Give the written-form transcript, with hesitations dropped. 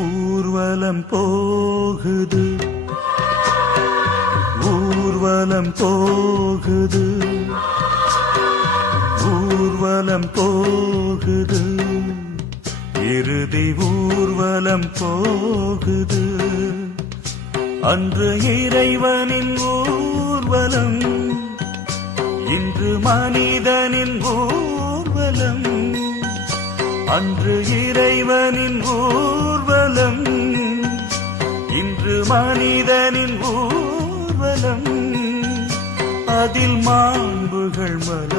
ஊர்வலம் போகுது, ஊர்வலம் போகுது, ஊர்வலம் போகுது, இறுதி ஊர்வலம் போகுது. அன்று இறைவனின் ஊர்வலம், இன்று மனிதனின் ஊர்வலம். அன்று இறைவனின் ஊர்வலம், இன்று மனிதனின் ஊர்வலம். அதில் மாண்புகள் மலர்